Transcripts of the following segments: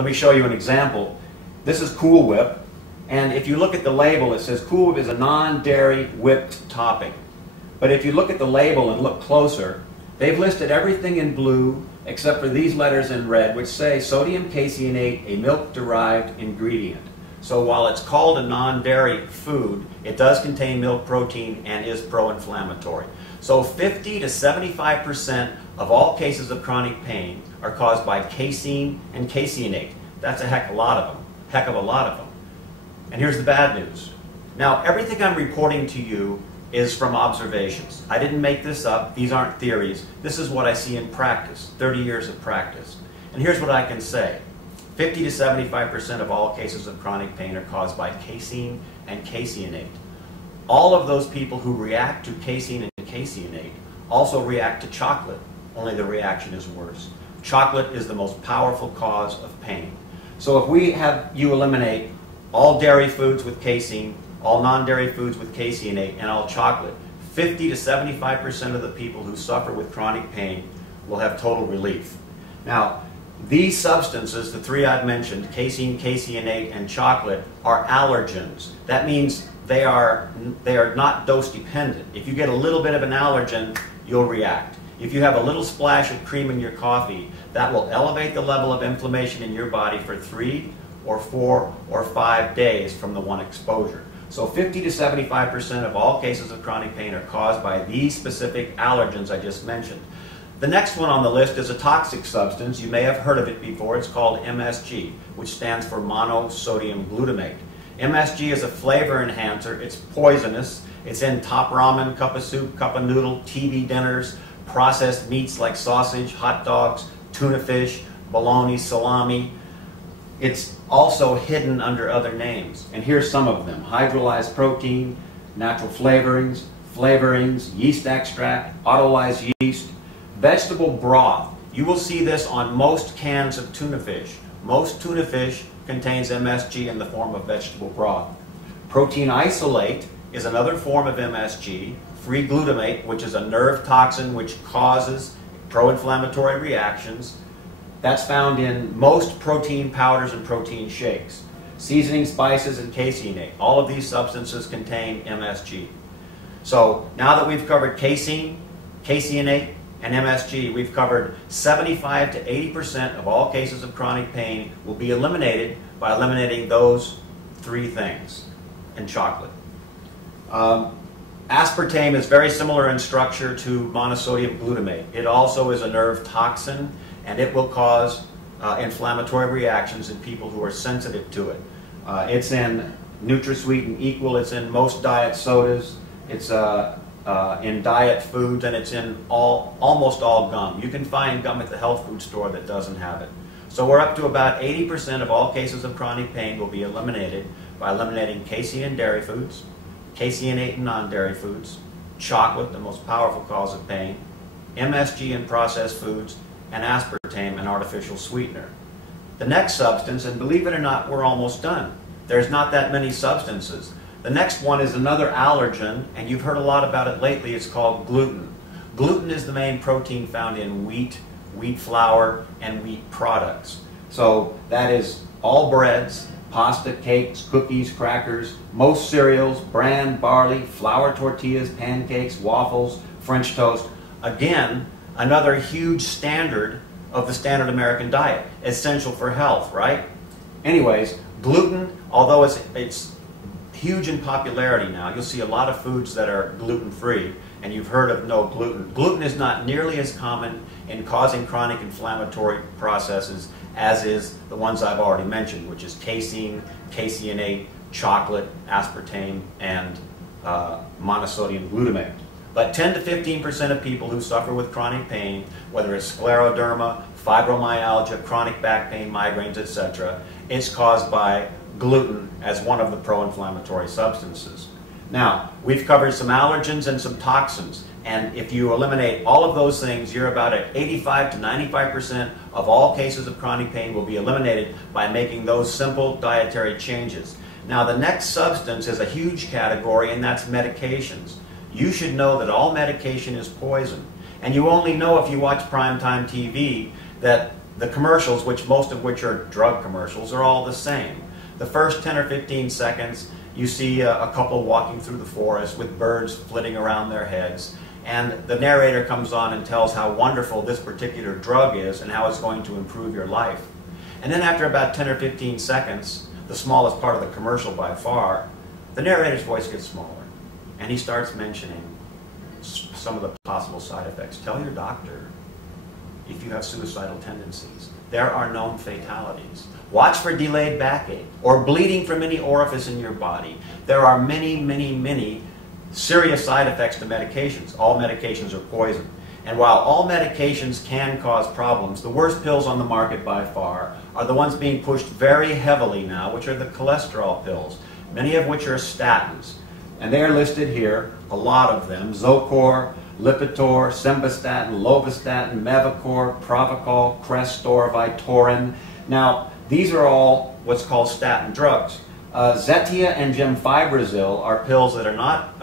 Let me show you an example. This is Cool Whip, and if you look at the label, it says Cool Whip is a non-dairy whipped topping. But if you look at the label and look closer, they've listed everything in blue except for these letters in red, which say sodium caseinate, a milk-derived ingredient. So while it's called a non-dairy food, it does contain milk protein and is pro-inflammatory. So 50 to 75% of all cases of chronic pain are caused by casein and caseinate. That's a heck of a lot of them. And here's the bad news. Now, everything I'm reporting to you is from observations. I didn't make this up. These aren't theories. This is what I see in practice, 30 years of practice. And here's what I can say. 50 to 75% of all cases of chronic pain are caused by casein and caseinate. All of those people who react to casein and caseinate also react to chocolate, only the reaction is worse. Chocolate is the most powerful cause of pain. So if we have you eliminate all dairy foods with casein, all non-dairy foods with caseinate, and all chocolate, 50 to 75% of the people who suffer with chronic pain will have total relief. Now, these substances, the three I've mentioned, casein, caseinate, and chocolate, are allergens. That means they are not dose dependent. If you get a little bit of an allergen, you'll react. If you have a little splash of cream in your coffee, that will elevate the level of inflammation in your body for 3 or 4 or 5 days from the one exposure. So 50 to 75% of all cases of chronic pain are caused by these specific allergens I just mentioned. The next one on the list is a toxic substance. You may have heard of it before. It's called MSG, which stands for monosodium glutamate. MSG is a flavor enhancer. It's poisonous. It's in top ramen, cup of soup, cup of noodle, TV dinners, processed meats like sausage, hot dogs, tuna fish, bologna, salami. It's also hidden under other names. And here's some of them. Hydrolyzed protein, natural flavorings, yeast extract, autolyzed yeast, vegetable broth. You will see this on most cans of tuna fish. Most tuna fish contains MSG in the form of vegetable broth. Protein isolate is another form of MSG. Free glutamate, which is a nerve toxin which causes pro-inflammatory reactions. That's found in most protein powders and protein shakes. Seasoning, spices, and caseinate. All of these substances contain MSG. So now that we've covered casein, caseinate, and MSG, we've covered 75 to 80% of all cases of chronic pain will be eliminated by eliminating those three things in chocolate. Aspartame is very similar in structure to monosodium glutamate. It also is a nerve toxin, and it will cause inflammatory reactions in people who are sensitive to it. It's in NutraSweet and Equal. It's in most diet sodas. It's in diet foods, and it's in almost all gum. You can find gum at the health food store that doesn't have it. So we're up to about 80% of all cases of chronic pain will be eliminated by eliminating casein in dairy foods, caseinate in non-dairy foods, chocolate, the most powerful cause of pain, MSG in processed foods, and aspartame, an artificial sweetener. The next substance, and believe it or not, we're almost done. There's not that many substances. The next one is another allergen, and you've heard a lot about it lately. It's called gluten. Gluten is the main protein found in wheat, wheat flour, and wheat products. So that is all breads, pasta, cakes, cookies, crackers, most cereals, bran, barley, flour tortillas, pancakes, waffles, French toast. Again, another huge standard of the standard American diet, essential for health, right? Anyways, gluten, although it's huge in popularity now, you'll see a lot of foods that are gluten-free, and you've heard of no gluten. Gluten is not nearly as common in causing chronic inflammatory processes as is the ones I've already mentioned, which is casein, caseinate, chocolate, aspartame, and monosodium glutamate. But 10 to 15% of people who suffer with chronic pain, whether it's scleroderma, fibromyalgia, chronic back pain, migraines, etc., it's caused by gluten as one of the pro-inflammatory substances. Now, we've covered some allergens and some toxins, and if you eliminate all of those things, you're about at 85 to 95% of all cases of chronic pain will be eliminated by making those simple dietary changes. Now, the next substance is a huge category, and that's medications. You should know that all medication is poison, and you only know if you watch primetime TV that The commercials, most of which are drug commercials, are all the same. The first 10 or 15 seconds, you see a couple walking through the forest with birds flitting around their heads, and the narrator comes on and tells how wonderful this particular drug is and how it's going to improve your life. And then after about 10 or 15 seconds, the smallest part of the commercial by far, the narrator's voice gets smaller, and he starts mentioning some of the possible side effects. Tell your doctor if you have suicidal tendencies. There are known fatalities. Watch for delayed backache or bleeding from any orifice in your body. There are many, many, many serious side effects to medications. All medications are poison. And while all medications can cause problems, the worst pills on the market by far are the ones being pushed very heavily now, which are the cholesterol pills, many of which are statins. And they are listed here, a lot of them: Zocor, Lipitor, Simvastatin, Lovastatin, Mevacor, Provocol, Crestor, Vytorin. Now, these are all what's called statin drugs. Zetia and Gemfibrozil are pills that are not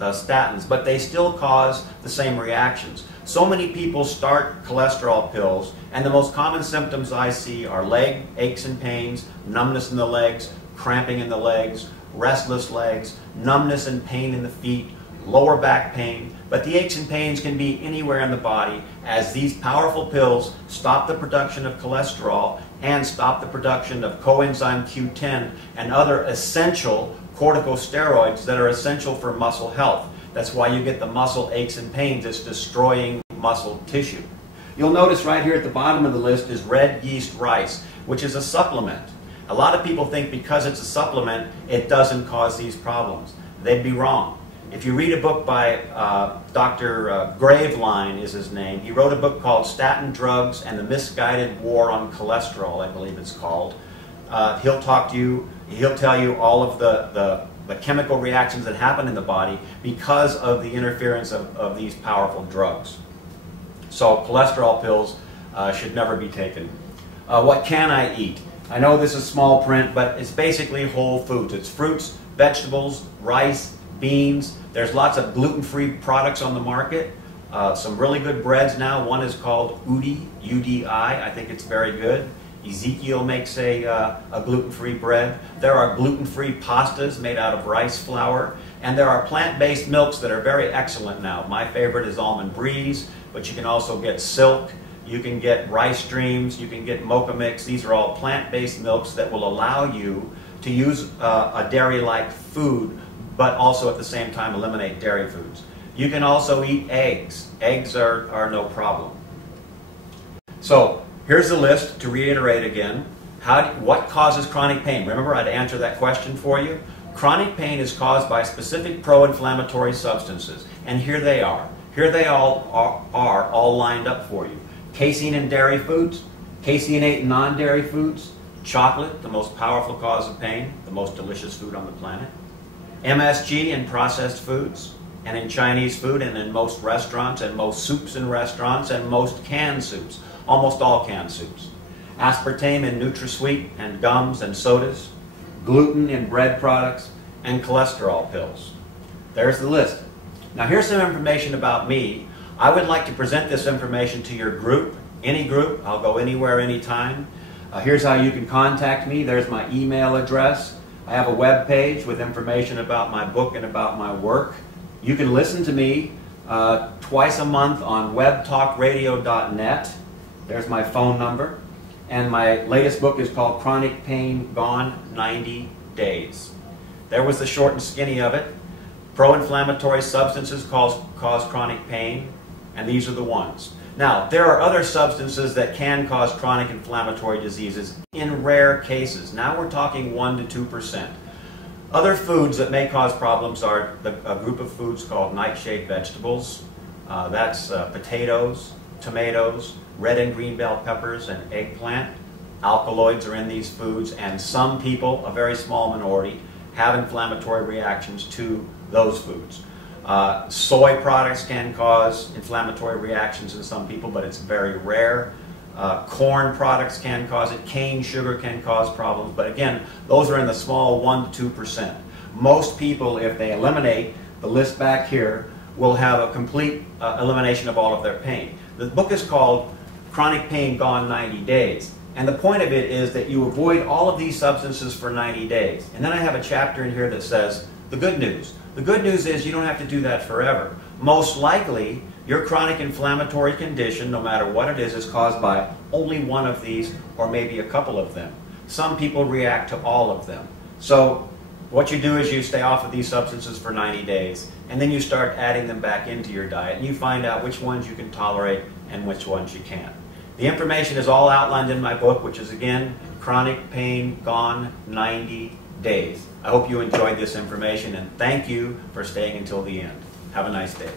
statins, but they still cause the same reactions. So many people start cholesterol pills, and the most common symptoms I see are leg aches and pains, numbness in the legs, cramping in the legs, restless legs, numbness and pain in the feet, lower back pain. But the aches and pains can be anywhere in the body, as these powerful pills stop the production of cholesterol and stop the production of coenzyme Q10 and other essential corticosteroids that are essential for muscle health. That's why you get the muscle aches and pains. It's destroying muscle tissue. You'll notice right here at the bottom of the list is red yeast rice, which is a supplement. A lot of people think because it's a supplement, it doesn't cause these problems. They'd be wrong. If you read a book by Dr. Graveline is his name, he wrote a book called Statin Drugs and the Misguided War on Cholesterol, I believe it's called. He'll talk to you, he'll tell you all of the chemical reactions that happen in the body because of the interference of these powerful drugs. So cholesterol pills should never be taken. What can I eat? I know this is small print, but it's basically whole foods. It's fruits, vegetables, rice, beans. There's lots of gluten-free products on the market. Some really good breads now. One is called Udi, U-D-I. I think it's very good. Ezekiel makes a gluten-free bread. There are gluten-free pastas made out of rice flour. And there are plant-based milks that are very excellent now. My favorite is Almond Breeze, but you can also get Silk. You can get Rice Dreams. You can get Mocha Mix. These are all plant-based milks that will allow you to use a dairy-like food, but also at the same time eliminate dairy foods. You can also eat eggs. Eggs are no problem. So here's the list to reiterate again. What causes chronic pain? Remember, I'd answer that question for you. Chronic pain is caused by specific pro-inflammatory substances, and here they are. Here they all are all lined up for you. Casein in dairy foods, caseinate in non-dairy foods, chocolate, the most powerful cause of pain, the most delicious food on the planet, MSG in processed foods, and in Chinese food, and in most restaurants, and most soups in restaurants, and most canned soups, almost all canned soups. Aspartame in NutraSweet and gums and sodas, gluten in bread products, and cholesterol pills. There's the list. Now here's some information about me. I would like to present this information to your group, any group. I'll go anywhere, anytime. Here's how you can contact me. There's my email address. I have a web page with information about my book and about my work. You can listen to me twice a month on webtalkradio.net. There's my phone number. And my latest book is called Chronic Pain Gone 90 Days. There was the short and skinny of it. Pro-inflammatory substances cause chronic pain, and these are the ones. Now, there are other substances that can cause chronic inflammatory diseases in rare cases. Now we're talking 1 to 2%. Other foods that may cause problems are a group of foods called nightshade vegetables. That's potatoes, tomatoes, red and green bell peppers, and eggplant. Alkaloids are in these foods, and some people, a very small minority, have inflammatory reactions to those foods. Soy products can cause inflammatory reactions in some people, but it's very rare. Corn products can cause it. Cane sugar can cause problems, but again, those are in the small 1 to 2%. Most people, if they eliminate the list back here, will have a complete elimination of all of their pain. The book is called chronic pain gone 90 days. And the point of it is that you avoid all of these substances for 90 days. And then I have a chapter in here that says the good news. The good news is you don't have to do that forever. Most likely, your chronic inflammatory condition, no matter what it is caused by only one of these or maybe a couple of them. Some people react to all of them. So what you do is you stay off of these substances for 90 days, and then you start adding them back into your diet, and you find out which ones you can tolerate and which ones you can't. The information is all outlined in my book, which is, again, Chronic Pain Gone 90 Days. I hope you enjoyed this information, and thank you for staying until the end. Have a nice day.